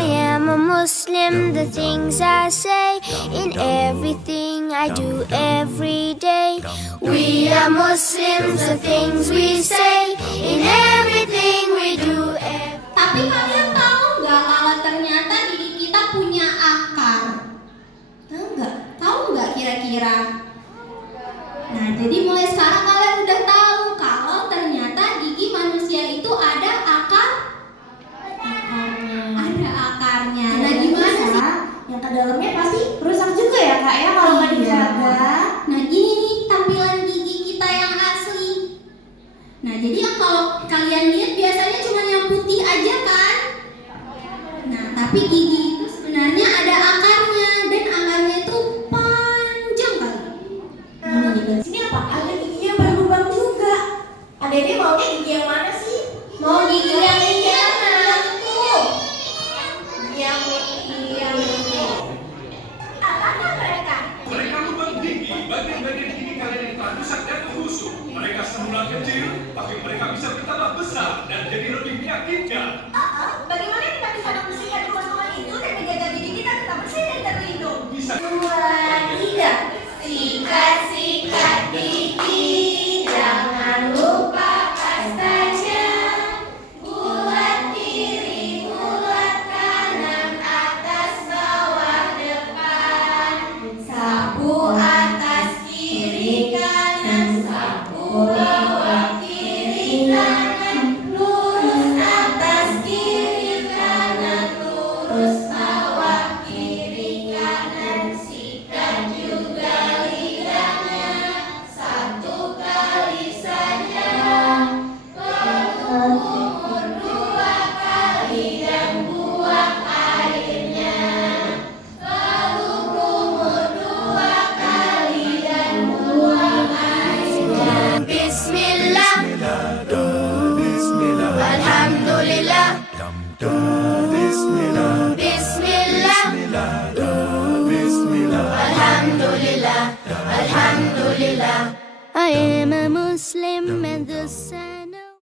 I am a Muslim, the things I say in everything I do every day. We are Muslims, the things we say in everything we do Tapi kalian tahu nggak kalau ternyata diri kita punya akar? Tahu nggak? Tahu nggak kira-kira? Nah, jadi mulai sekarang kalian udah tahu kalau ternyata gigi manusia itu ada ada akarnya. Nah, gimana sih? Yang ke dalamnya pasti rusak juga ya kak ya kalau nggak dijaga. Nah, ini nih tampilan gigi kita yang asli. Nah, jadi kalau kalian lihat biasanya cuma yang putih aja kan? Nah, tapi gigi itu sebenarnya ada akarnya dan akarnya itu panjang kali. Sini apa? Ada gigi yang berlubang juga. Adek maunya gigi yang mana sih? Mau gigi yang ini yang mana? Apakah mereka? Mereka lubang gigi, bagian-bagian gigi kalian yang telah rusak dan membusuk. Mereka semula kecil, tapi mereka bisa bertambah besar dan jadi lebih meyakinkan. Bagaimana kita bisa membersihkan kekosongan itu dan menjaga gigi kita tetap bersih dan terlindung? Bisa. 2, 3. Sikat-sikat gigi, jangan lupa pastanya. Bulat kiri, bulat kanan, atas bawah depan. Sapu atas kiri kanan, sapu bawah kiri kanan. Lurus atas kiri kanan, lurus bawah kiri kanan. Sikat juga lidahnya, satu kali saja. Berkumur 2 kali dan buang airnya. Lalu kumur 2 kali dan buang airnya. Bismillah, Alhamdulillah, Bismillah, Alhamdulillah, Alhamdulillah. I am a Muslim and the same.